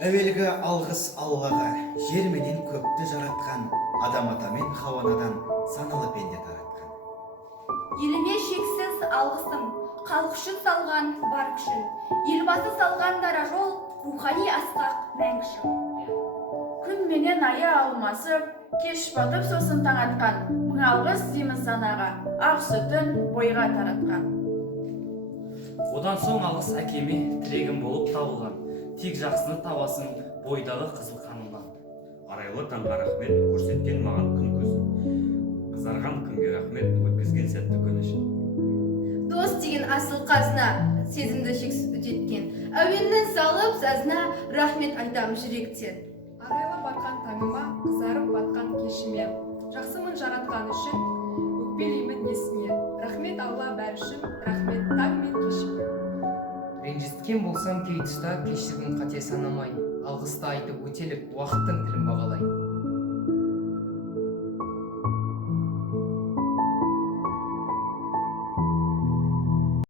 Әуелгі алғыс Аллаға, жер менен көпті жаратқан, адам ата мен Хауанадан саналы пенде таратқан. Еліме шексіз алғысым, халық үшін салған бар күшін, елбасы салған дара жол, рухани асқақ мәңгішім. Күн менен айы алмасып, кеш батып сосын таң атқан, мың алғыс дейміз анаға, ақ сүтін бойға таратқан. Одан соң алғыс әкеме тілегім болып табылған, тек жақсыны табасың бойдағы қызыл қанымнан. Арайлы таңға рахмет, көрсеткен маған күн көзін. Қызарған күнге рахмет, өткізген сәтті күн үшін. Дос деген асыл қазына, сезімді шексіз өтеткен. Әуеннің салып сазына рахмет айтам жүректен. Арайлы батқан таңыма, қызарып батқан кешіме, жақсымын жаратқан үшін, өкпелеймін есіне. Рахмет Алла бәрі үшін, рахмет таң мен кешіме. Ренжіткен болсам кей тұста кешірдім қате санамай, алғысты айтып өтелік уақыттың тілін бағалай.